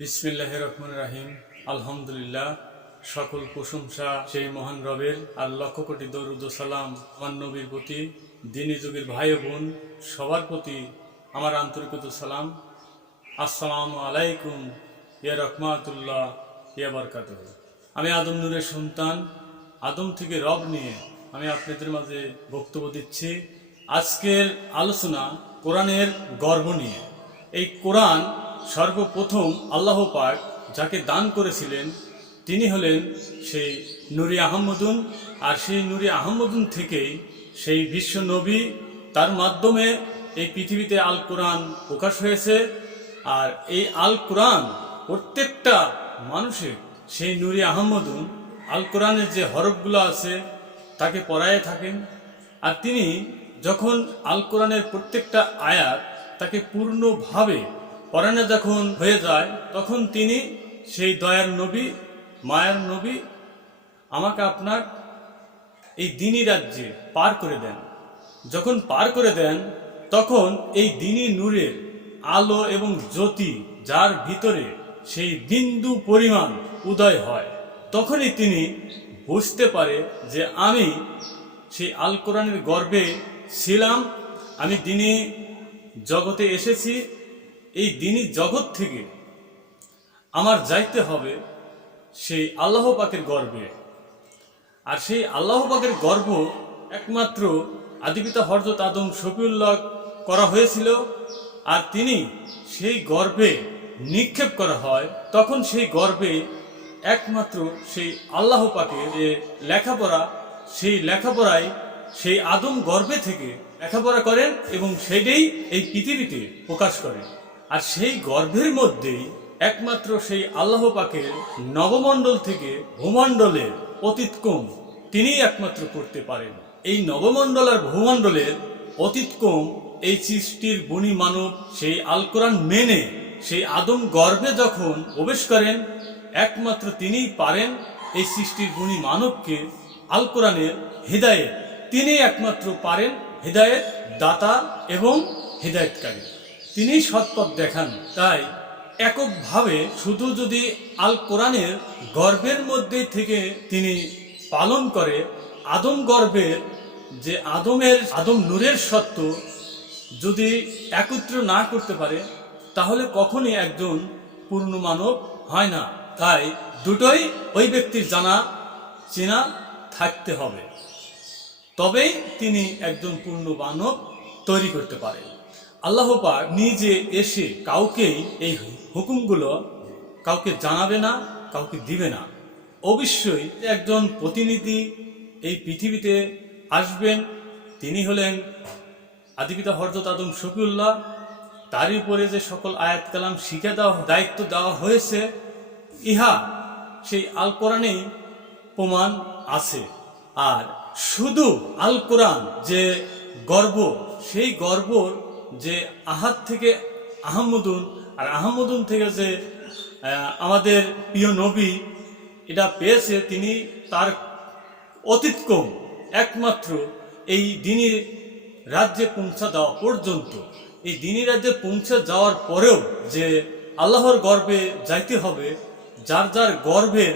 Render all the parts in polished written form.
বিসমিল্লাহির রহমানির রহিম। আলহামদুলিল্লাহ, সকল প্রশংসা সেই মহান রবের, আর লক্ষ কোটি দরুদ ও সালাম আমার নবীর প্রতি, দিনী যুগের ভাই ও বোন সবার প্রতি আমার আন্তরিকত সালাম। আসসালামু আলাইকুম ইয়া রহমাতুল্লাহ ইয়া বারাকাতুহু। আমি আদম নূরের সন্তান, আদম থেকে রব নিয়ে আমি আপনাদের মাঝে বক্তব্য দিচ্ছি। আজকের আলোচনা কোরআনের গর্ব নিয়ে। এই কোরআন সর্বপ্রথম আল্লাহ পাক যাকে দান করেছিলেন তিনি হলেন সেই নূরে আহমদুন, আর সেই নূরে আহমদুন থেকেই সেই বিশ্ব নবী, তার মাধ্যমে এই পৃথিবীতে আল কোরআন প্রকাশ হয়েছে। আর এই আল কোরআন প্রত্যেকটা মানুষের সেই নূরে আহমদুন আল কোরআনের যে হরফগুলো আছে তাকে পড়ায় থাকেন। আর তিনি যখন আল কোরআনের প্রত্যেকটা আয়াত তাকে পূর্ণভাবে পড়ানো যখন হয়ে যায়, তখন তিনি সেই দয়ার নবী, মায়ার নবী আমাকে আপনার এই দ্বীনি রাজ্যে পার করে দেন। যখন পার করে দেন তখন এই দ্বীনি নূরের আলো এবং জ্যোতি যার ভিতরে সেই বিন্দু পরিমাণ উদয় হয়, তখনই তিনি বুঝতে পারে যে আমি সেই আল কোরআনের গর্বে ছিলাম, আমি দ্বীনি জগতে এসেছি। এই দ্বীনি জগৎ থেকে আমার যাইতে হবে সেই আল্লাহ পাকের গর্বে। আর সেই আল্লাহ পাকের গর্ব একমাত্র আদিপিতা হযরত আদম শফিউল্লাহ করা হয়েছিল। আর তিনি সেই গর্বে নিক্ষেপ করা হয়, তখন সেই গর্বে একমাত্র সেই আল্লাহ পাকের যে লেখাপড়া, সেই লেখাপড়ায় সেই আদম গর্বে থেকে লেখাপড়া করেন এবং সেইটাই এই পৃথিবীতে প্রকাশ করেন। আর সেই গর্ভের মধ্যেই একমাত্র সেই আল্লাহ পাকের নবমণ্ডল থেকে ভূমণ্ডলের অতীতক্রম তিনিই একমাত্র করতে পারেন। এই নবমণ্ডল আর ভূমণ্ডলের অতীতক্রম এই সৃষ্টির গুণী মানব সেই আল কোরআন মেনে সেই আদম গর্ভে যখন প্রবেশ করেন, একমাত্র তিনিই পারেন এই সৃষ্টির গুণী মানবকে আল কোরআনের হিদায়েত, তিনি একমাত্র পারেন হিদায়েত দাতা এবং হিদায়েতকারী, তিনি সৎপথ দেখান। তাই এককভাবে শুধু যদি আল কোরআনের গর্ভের মধ্যে থেকে তিনি পালন করে, আদম গর্ভের যে আদম নূরের সত্য যদি একত্র না করতে পারে, তাহলে কখনই একজন পূর্ণ মানব হয় না। তাই দুটোই ওই ব্যক্তির জানা চেনা থাকতে হবে, তবেই তিনি একজন পূর্ণ মানব তৈরি করতে পারেন। আল্লাহ পাক নিজে এসে কাউকেই এই হুকুমগুলো কাউকে জানাবে না, কাউকে দিবে না। অবশ্যই একজন প্রতিনিধি এই পৃথিবীতে আসবেন, তিনি হলেন আদিপিতা হযরত আদম শফিউল্লাহ। তারই উপরে যে সকল আয়াত কালাম শিখে দেওয়া দায়িত্ব দেওয়া হয়েছে, ইহা সেই আল কোরআনেই প্রমাণ আছে। আর শুধু আল কোরআন যে গর্ব, সেই গর্বর যে আহাদ থেকে আহমদুন, আর আহমদুন থেকে যে আমাদের প্রিয় নবী এটা পেয়েছে, তিনি তার অতীতক্রম একমাত্র এই দ্বীনি রাজ্যে পৌঁছা দেওয়া পর্যন্ত। এই দ্বীনি রাজ্যে পৌঁছে যাওয়ার পরেও যে আল্লাহর গর্বে যাইতে হবে, যার যার গর্ভের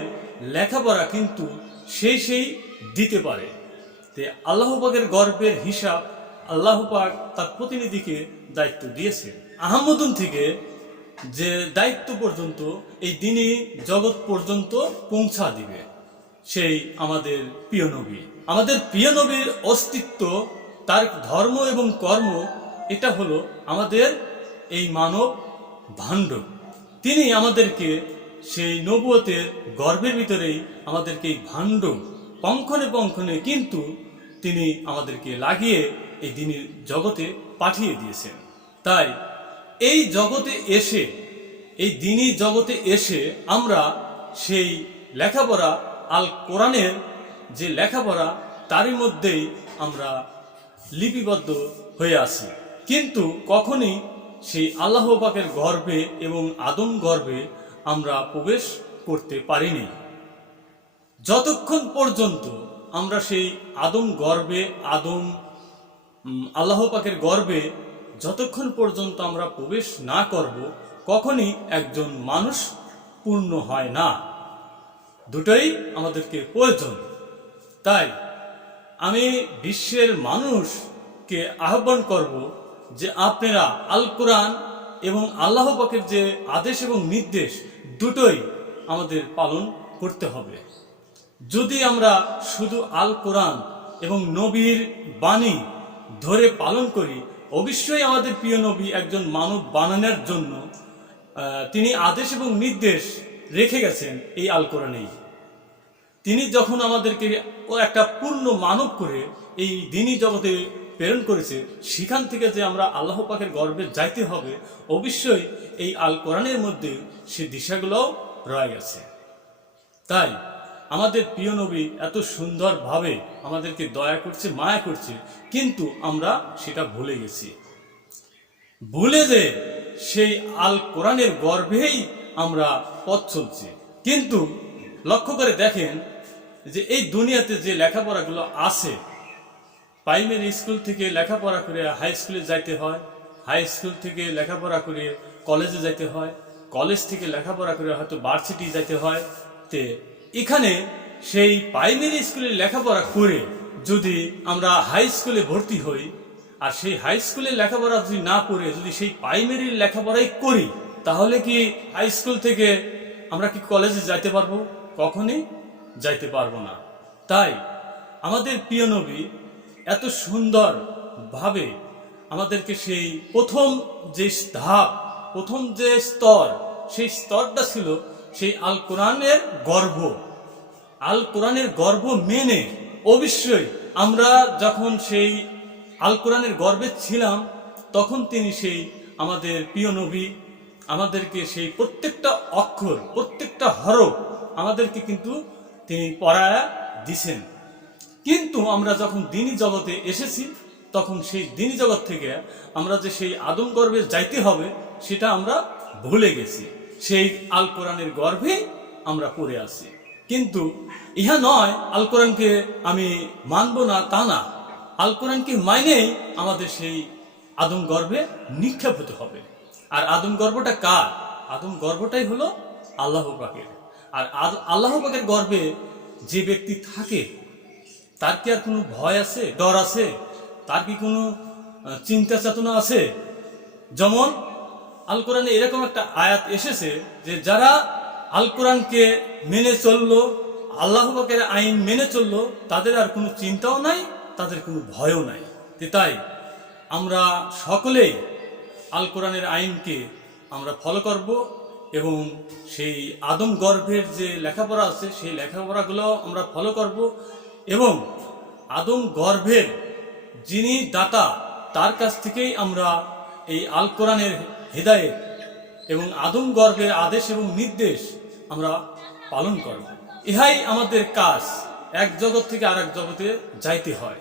লেখাপড়া কিন্তু সেই দিতে পারে। তে আল্লাহ পাকের গর্বের হিসাব আল্লাহ পাক তার প্রতিনিধিকে দায়িত্ব দিয়েছে। আহমদুন থেকে যে দায়িত্ব পর্যন্ত এই দ্বীনি জগৎ পর্যন্ত পৌঁছা দিবে সেই আমাদের প্রিয় নবী। আমাদের প্রিয় নবীর অস্তিত্ব, তার ধর্ম এবং কর্ম, এটা হলো আমাদের এই মানব ভাণ্ড। তিনি আমাদেরকে সেই নবুয়তের গর্ভের ভিতরেই আমাদেরকে এই ভাণ্ড পঙ্খনে পঙ্খনে কিন্তু তিনি আমাদেরকে লাগিয়ে এই দ্বীনি জগতে পাঠিয়ে দিয়েছেন। তাই এই জগতে এসে, এই দ্বীনি জগতে এসে আমরা সেই লেখাপড়া আল কোরআনের যে লেখাপড়া, তারই মধ্যেই আমরা লিপিবদ্ধ হয়ে আছি। কিন্তু কখনই সেই আল্লাহ পাকের গর্ভে এবং আদম গর্ভে আমরা প্রবেশ করতে পারিনি। যতক্ষণ পর্যন্ত আমরা সেই আদম গর্ভে, আল্লাহ পাকের গর্ভে যতক্ষণ পর্যন্ত আমরা প্রবেশ না করব, কখনই একজন মানুষ পূর্ণ হয় না। দুটোই আমাদেরকে প্রয়োজন। তাই আমি বিশ্বের মানুষকে আহ্বান করব যে আপনারা আল কোরআন এবং আল্লাহ পাকের যে আদেশ এবং নির্দেশ দুটোই আমাদের পালন করতে হবে। যদি আমরা শুধু আল কোরআন এবং নবীর বাণী ধরে পালন করি, অবশ্যই আমাদের প্রিয় নবী একজন মানব বানানোর জন্য তিনি আদেশ এবং নির্দেশ রেখে গেছেন এই আল কোরআনেই। তিনি যখন আমাদেরকে একটা পূর্ণ মানব করে এই দিনই জগতে প্রেরণ করেছে, সেখান থেকে যে আমরা আল্লাহ পাকের গর্বে যাইতে হবে, অবশ্যই এই আল কোরআনের মধ্যে সে দিশাগুলোও রয়ে গেছে। তাই আমাদের প্রিয় নবী এত সুন্দরভাবে আমাদেরকে দয়া করছে, মায়া করছে, কিন্তু আমরা সেটা ভুলে গেছি। ভুলে যে সেই আল কোরআনের গর্ভেই আমরা পথ চলছি। কিন্তু লক্ষ্য করে দেখেন যে এই দুনিয়াতে যে লেখাপড়াগুলো আছে, প্রাইমারি স্কুল থেকে লেখাপড়া করে হাই স্কুলে যাইতে হয়, হাই স্কুল থেকে লেখাপড়া করে কলেজে যাইতে হয়, কলেজ থেকে লেখাপড়া করে হয়তো ভার্সিটি যাইতে হয়। তে এখানে সেই প্রাইমারি স্কুলে লেখাপড়া করে যদি আমরা হাই স্কুলে ভর্তি হই, আর সেই হাই স্কুলে লেখাপড়া যদি না করে যদি সেই প্রাইমারির লেখাপড়াই করি, তাহলে কি হাই স্কুল থেকে আমরা কি কলেজে যাইতে পারবো? কখনই যাইতে পারবো না। তাই আমাদের প্রিয় নবী এত সুন্দরভাবে আমাদেরকে সেই প্রথম যে ধাপ, প্রথম যে স্তর, সেই স্তরটা ছিল সেই আল কোরআনের গর্ভ। আল কোরআনের গর্ভ মেনে অবশ্যই আমরা যখন সেই আল কোরআনের গর্ভে ছিলাম, তখন তিনি সেই আমাদের প্রিয় নবী আমাদেরকে সেই প্রত্যেকটা অক্ষর, প্রত্যেকটা হরফ আমাদেরকে কিন্তু তিনি পড়ায়া দিছেন। কিন্তু আমরা যখন দিনী জগতে এসেছি, তখন সেই দিনী জগৎ থেকে আমরা যে সেই আদম গর্ভে যাইতে হবে, সেটা আমরা ভুলে গেছি। সেই আল কোরআনের গর্ভে আমরা পড়ে আছি। কিন্তু ইহা নয় আল কোরআনকে আমি মানব না, তা না। আল কোরআনকে মাইনেই আমাদের সেই আদম গর্ভে নিক্ষেপ হতে হবে। আর আদম গর্ভটা কার? আদম গর্ভটাই হলো আল্লাহ পাকের। আর আল্লাহ পাকের গর্ভে যে ব্যক্তি থাকে, তার কি আর কোনো ভয় আছে, ডর আছে? তার কি কোনো চিন্তা চেতনা আছে? যেমন আল কোরআনে এরকম একটা আয়াত এসেছে যে যারা আল কোরআনকে মেনে চললো, আল্লাহ পাকের আইন মেনে চললো, তাদের আর কোনো চিন্তাও নাই, তাদের কোনো ভয়ও নাই। তাই আমরা সকলেই আল কোরআনের আইনকে আমরা ফলো করব এবং সেই আদম গর্ভের যে লেখাপড়া আছে, সেই লেখাপড়াগুলো আমরা ফলো করব এবং আদম গর্ভের যিনি দাতা, তার কাছ থেকেই আমরা এই আল কোরআনের হেদায়েত এবং আদম গর্ভের আদেশ এবং নির্দেশ আমরা পালন করব। ইহাই আমাদের কাজ। এক জগৎ থেকে আরেক জগতে যাইতে হয়।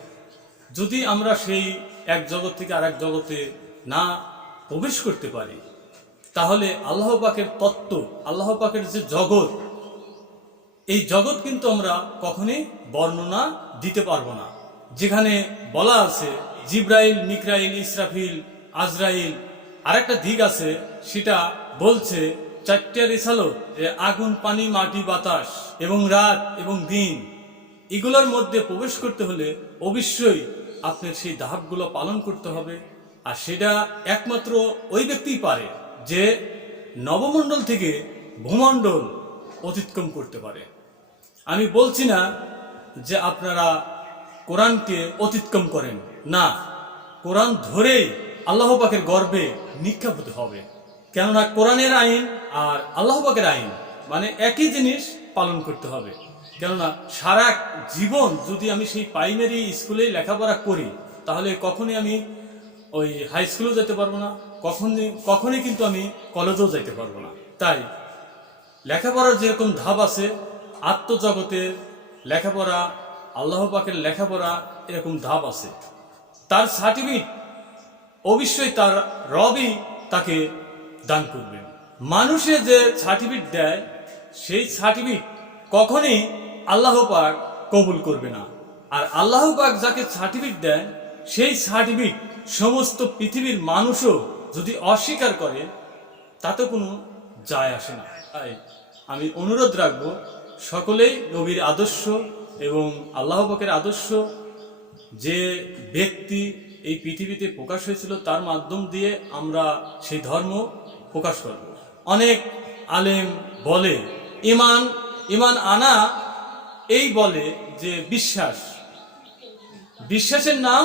যদি আমরা সেই এক জগৎ থেকে আরেক জগতে না প্রবেশ করতে পারি, তাহলে আল্লাহ পাকের তত্ত্ব, আল্লাহ পাকের যে জগৎ, এই জগৎ কিন্তু আমরা কখনোই বর্ণনা দিতে পারবো না। যেখানে বলা আছে জিব্রাইল, মিকরাইল, ইসরাফিল, আজরাইল, আরেকটা দিক আছে, সেটা বলছে চারটে রিসালত, আগুন, পানি, মাটি, বাতাস এবং রাত এবং দিন, এগুলোর মধ্যে প্রবেশ করতে হলে অবশ্যই আপনার সেই ধাপগুলো পালন করতে হবে। আর সেটা একমাত্র ওই ব্যক্তিই পারে যে নবমণ্ডল থেকে ভূমণ্ডল অতিক্রম করতে পারে। আমি বলছি না যে আপনারা কোরআনকে অতিক্রম করেন, না, কোরআন ধরেই আল্লাহ পাকের গর্ভে নিক্ষেপ হতে হবে। কেননা কোরআনের আইন আর আল্লাহ পাকের আইন মানে একই জিনিস পালন করতে হবে। কেননা সারা জীবন যদি আমি সেই প্রাইমারি স্কুলেই লেখাপড়া করি, তাহলে কখনই আমি ওই হাই স্কুলেও যেতে পারবো না, কখনই কিন্তু আমি কলেজেও যেতে পারবো না। তাই লেখাপড়ার যেরকম ধাপ আছে, আত্মজগতের লেখাপড়া, আল্লাহ পাকের লেখাপড়া, এরকম ধাপ আছে। তার সার্টিফিকেট অবশ্যই তার রবই তাকে দান করবেন। মানুষে যে সার্টিফিকেট দেয়, সেই সার্টিফিকেট কখনই আল্লাহ পাক কবুল করবে না। আর আল্লাহ পাক যাকে সার্টিফিকেট দেয়, সেই সার্টিফিকেট সমস্ত পৃথিবীর মানুষও যদি অস্বীকার করে, তাতে কোনো যায় আসে না। তাই আমি অনুরোধ রাখবো সকলেই নবীর আদর্শ এবং আল্লাহ পাকের আদর্শ যে ব্যক্তি এই পৃথিবীতে প্রকাশ হয়েছিল তার মাধ্যম দিয়ে আমরা সেই ধর্ম প্রকাশ করব। অনেক আলেম বলে ইমান ইমান আনা, এই বলে যে বিশ্বাসের নাম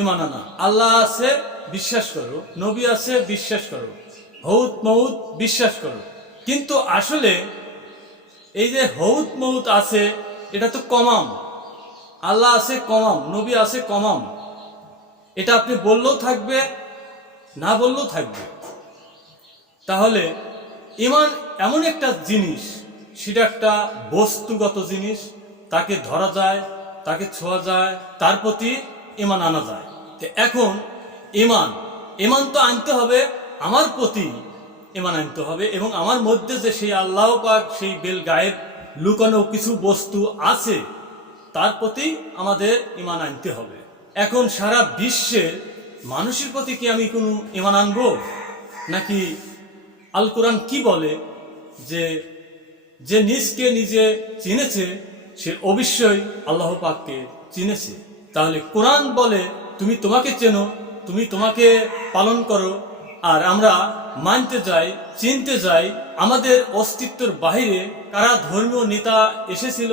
ইমান আনা। আল্লাহ আছে বিশ্বাস করো, নবী আছে বিশ্বাস করো, হৌত মৌত বিশ্বাস করো। কিন্তু আসলে এই যে হৌত মৌত আছে এটা তো কমাম, আল্লাহ আছে কমাম, নবী আছে কমাম। এটা আপনি বললেও থাকবে, না বললেও থাকবে। তাহলে ইমান এমন একটা জিনিস, সেটা একটা বস্তুগত জিনিস, তাকে ধরা যায়, তাকে ছোঁয়া যায়, তার প্রতি ইমান আনা যায়। এখন ইমান তো আনতে হবে, আমার প্রতি ইমান আনতে হবে, এবং আমার মধ্যে যে সেই আল্লাহ পাক, সেই বেল গায়েব লুকানো কিছু বস্তু আছে তার প্রতি আমাদের ইমান আনতে হবে। এখন সারা বিশ্বের মানুষের প্রতি কি আমি কোনো ইমান আনবো? নাকি আল কোরআন কি বলে যে যে নিজকে নিজে চিনেছে সে অবশ্যই আল্লাহ পাককে চিনেছে। তাহলে কোরআন বলে তুমি তোমাকে চেনো, তুমি তোমাকে পালন করো, আর আমরা মানতে যাই, চিনতে যাই আমাদের অস্তিত্বের বাইরে কারা ধর্মীয় নেতা এসেছিল,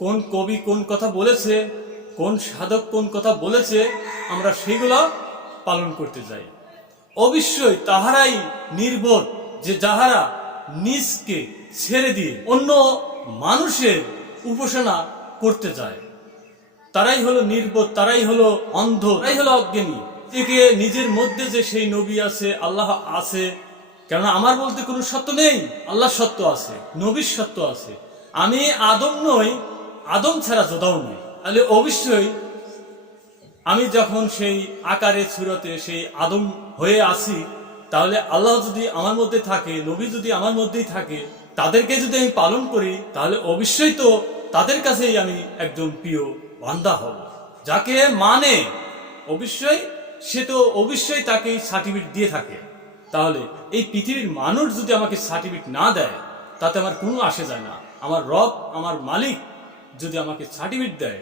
কোন কবি কোন কথা বলেছে, কোন সাধক কোন কথা বলেছে, আমরা সেগুলো পালন করতে যাই। অবশ্যই তাহারাই নির্বোধ যে যাহারা নিজকে ছেড়ে দিয়ে অন্য মানুষের উপাসনা করতে যায়, তারাই হলো নির্বোধ, তারাই হলো অন্ধ, তারাই হলো অজ্ঞানী। থেকে নিজের মধ্যে যে সেই নবী আছে, আল্লাহ আছে, কেননা আমার বলতে কোনো সত্য নেই, আল্লাহ সত্য আছে, নবীর সত্য আছে। আমি আদম নই, আদম ছাড়া যোদাও নই। তাহলে অবশ্যই আমি যখন সেই আকারে ছুরতে সেই আদম হয়ে আসি, তাহলে আল্লাহ যদি আমার মধ্যে থাকে, নবী যদি আমার মধ্যেই থাকে, তাদেরকে যদি আমি পালন করি, তাহলে অবশ্যই তো তাদের কাছেই আমি একজন প্রিয় বান্দা হব। যাকে মানে অবশ্যই সে তো অবশ্যই তাকে সার্টিফিকেট দিয়ে থাকে। তাহলে এই পৃথিবীর মানুষ যদি আমাকে সার্টিফিকেট না দেয়, তাতে আমার কোনো আসে যায় না। আমার রব, আমার মালিক যদি আমাকে সার্টিফিকেট দেয়,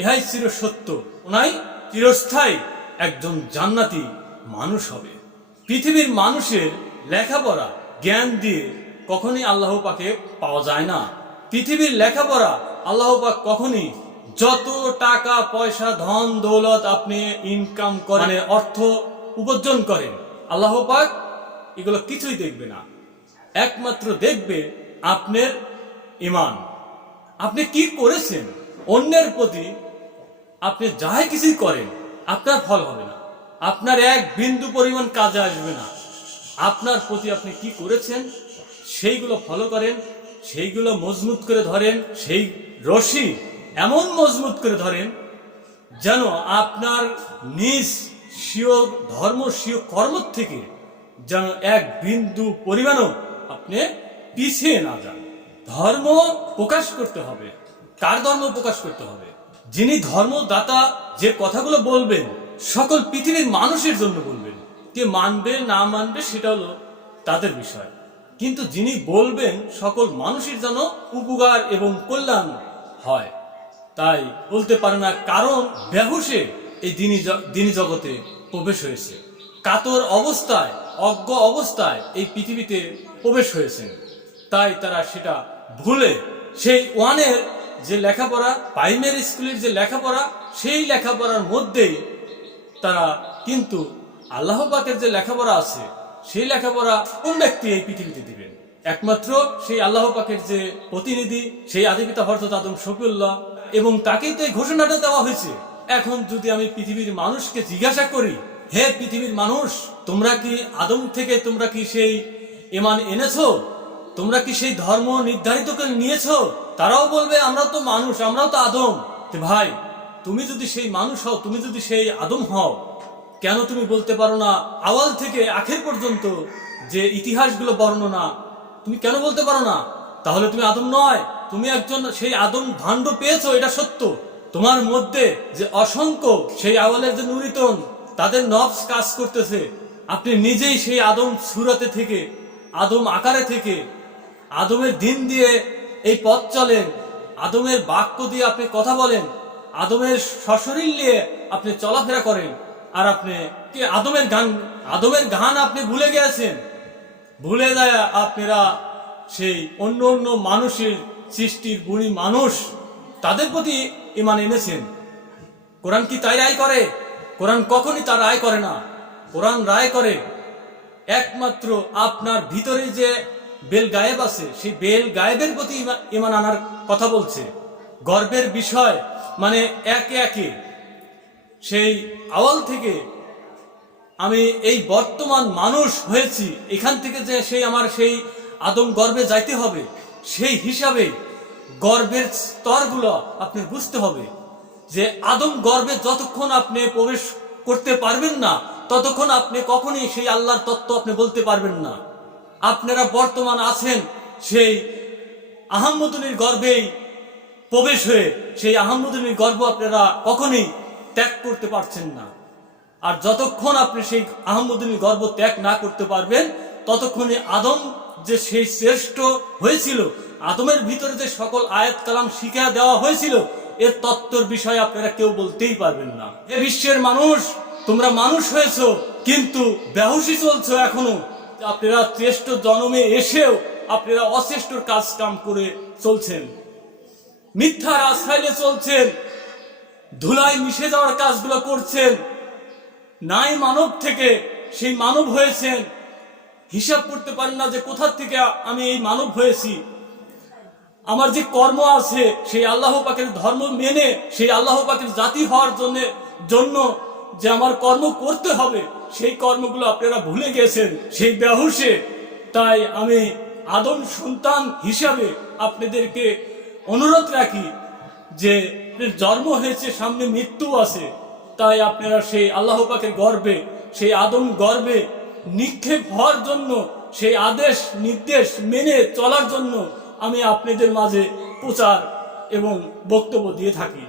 ইহাই চির সত্য, ওনাই চিরস্থায়ী একজন জান্নাতি মানুষ হবে। পৃথিবীর মানুষের লেখাপড়া জ্ঞান দিয়ে কখনই আল্লাহ পাকে পাওয়া যায় না। পৃথিবীর লেখাপড়া আল্লাহ পাক কখনই, যত টাকা পয়সা ধন দৌলত আপনি ইনকাম করেন, অর্থ উপার্জন করেন, আল্লাহ পাক এগুলো কিছুই দেখবে না। একমাত্র দেখবে আপনার ঈমান, আপনি কি করেছেন। অন্যের প্রতি আপনি যাই কিছুই করেন, আপনার ফল হবে না, আপনার এক বিন্দু পরিমাণ কাজে আসবে না। আপনার প্রতি আপনি কি করেছেন সেইগুলো ফলো করেন, সেইগুলো মজবুত করে ধরেন, সেই রশি এমন মজবুত করে ধরেন যেন আপনার নিজ স্বীয় ধর্ম স্বীয় কর্ম থেকে যেন এক বিন্দু পরিমাণও আপনি পিছিয়ে না যান। ধর্ম প্রকাশ করতে হবে। কার ধর্ম প্রকাশ করতে হবে? যিনি ধর্মদাতা যে কথাগুলো বলবেন সকল পৃথিবীর মানুষের জন্য বলবেন। কে মানবে না মানবে সেটা হলো তাদের বিষয়, কিন্তু যিনি বলবেন সকল মানুষের জন্য উপকার এবং কল্যাণ হয়। তাই বলতে পারে না, কারণ বেহুশে এই দিনী জগতে প্রবেশ হয়েছে, কাতর অবস্থায় অজ্ঞ অবস্থায় এই পৃথিবীতে প্রবেশ হয়েছেন। তাই তারা সেটা ভুলে সেই ওয়ানের যে লেখাপড়া, প্রাইমারি স্কুলের যে লেখাপড়া, সেই লেখাপড়ার মধ্যেই তারা কিন্তু আল্লাহ পাকের যে লেখাপড়া আছে সেই লেখাপড়া কোন ব্যক্তি এই পৃথিবীতে দিবেন? একমাত্র সেই আল্লাহ পাকের যে প্রতিনিধি, সেই আদিপিতা হযরত আদম শফিউল্লাহ, এবং তাকেই তো এই ঘোষণাটা দেওয়া হয়েছে। এখন যদি আমি পৃথিবীর মানুষকে জিজ্ঞাসা করি, হে পৃথিবীর মানুষ, তোমরা কি আদম থেকে তোমরা কি সেই ঈমান এনেছো? তোমরা কি সেই ধর্ম নির্ধারিত করে নিয়েছো? তারাও বলবে আমরা তো মানুষ, আমরাও তো আদম। ভাই, তুমি যদি সেই মানুষ হও, তুমি যদি সেই আদম হও, কেন তুমি বলতে পারো না আওয়াল থেকে আখের পর্যন্ত যে ইতিহাসগুলো বর্ণনা, তুমি কেন বলতে পারো না? তাহলে তুমি আদম নয়, তুমি একজন সেই আদম ভাণ্ড পেয়েছো, এটা সত্য। তোমার মধ্যে যে অসংখ্য সেই আওয়ালের যে নুরিতন, তাদের নফস কাজ করতেছে, আপনি নিজেই সেই আদম সুরাতে থেকে আদম আকারে থেকে আদমের দিন দিয়ে এই পথ চলেন, আদমের বাক্য দিয়ে আপনি কথা বলেন, আদমের সশরীর নিয়ে আপনি চলাফেরা করেন, আর আপনি কি আদমের গান আপনি ভুলে গিয়েছেন। ভুলে যায় আপনারা সেই অন্য অন্য মানুষের সৃষ্টির গুণী মানুষ তাদের প্রতি ঈমান এনেছেন। কোরআন কি তাই রায় করে? কোরআন কখনই তার রায় করে না। কোরআন রায় করে একমাত্র আপনার ভিতরে যে বেল গায়েব আছে, সেই বেল গায়েবের প্রতি ঈমান আনার কথা বলছে। গর্বের বিষয় মানে একে একে সেই আওয়াল থেকে আমি এই বর্তমান মানুষ হয়েছি, এখান থেকে যে সেই আদম গর্বে যাইতে হবে, সেই হিসাবে গর্বের স্তরগুলো আপনি বুঝতে হবে। যে আদম গর্বে যতক্ষণ আপনি প্রবেশ করতে পারবেন না, ততক্ষণ আপনি কখনই সেই আল্লাহর তত্ত্ব আপনি বলতে পারবেন না। আপনারা বর্তমান আছেন সেই আহম্মদুনির গর্বেই প্রবেশ হয়ে, সেই আহম্মদুনির গর্ব আপনারা কখনই ত্যাগ করতে পারছেন না। আর যতক্ষণ আপনি সেই আহম্মদুনির গর্ব ত্যাগ না করতে পারবেন, ততক্ষণই আদম যে সেই শ্রেষ্ঠ হয়েছিল, আদমের ভিতরে যে সকল আয়াত কালাম শিক্ষা দেওয়া হয়েছিল, এর তত্ত্বর বিষয়ে আপনারা কেউ বলতেই পারবেন না। এ বিশ্বের মানুষ, তোমরা মানুষ হয়েছো কিন্তু বেহুশি চলছো এখনো। আপনারা শ্রেষ্ঠ জন্মে এসেও আপনারা অশ্রেষ্ঠর কাজ কাম করে চলছেন, মিথ্যার আশ্রয়ে চলছেন, ধুলায় মিশে যাওয়ার কাজগুলো করছেন। নাই মানব থেকে সেই মানব হয়েছেন, হিসাব করতে পারেন না যে কোথা থেকে আমি এই মানব হয়েছি। আমার যে কর্ম আছে সেই আল্লাহ পাকের ধর্ম মেনে সেই আল্লাহ পাকের জাতি হওয়ার জন্য যে আমার কর্ম করতে হবে, সেই কর্মগুলো আপনারা ভুলে গেছেন সেই বেহুশে। তাই আমি আদম সন্তান হিসাবে আপনাদেরকে অনুরোধ রাখি যে জন্ম হয়েছে, সামনে মৃত্যু আছে, তাই আপনারা সেই আল্লাহ পাকের গর্বে, সেই আদম গর্বে নিক্ষেপ হওয়ার জন্য, সেই আদেশ নির্দেশ মেনে চলার জন্য আমি আপনাদের মাঝে প্রচার এবং বক্তব্য দিয়ে থাকি।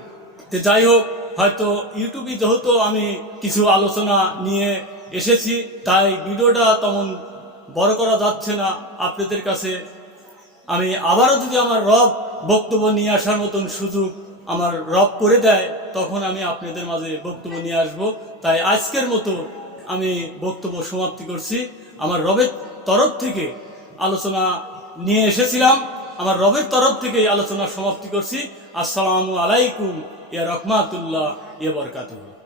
তো যাই হোক, হয়তো ইউটিউবে যেহেতু আমি কিছু আলোচনা নিয়ে এসেছি, তাই ভিডিওটা তেমন বড় করা যাচ্ছে না আপনাদের কাছে। আমি আবারও যদি আমার রব বক্তব্য নিয়ে আসার মতন সুযোগ আমার রব করে দেয়, তখন আমি আপনাদের মাঝে বক্তব্য নিয়ে আসব। তাই আজকের মতো আমি বক্তব্য সমাপ্তি করছি। আমার রবের তরফ থেকে আলোচনা নিয়ে এসেছিলাম, আমার রবের তরফ থেকে আলোচনা সমাপ্তি করছি। আসসালামু আলাইকুম ইয়া রহমাতুল্লাহ ইয়া বারাকাতুহু।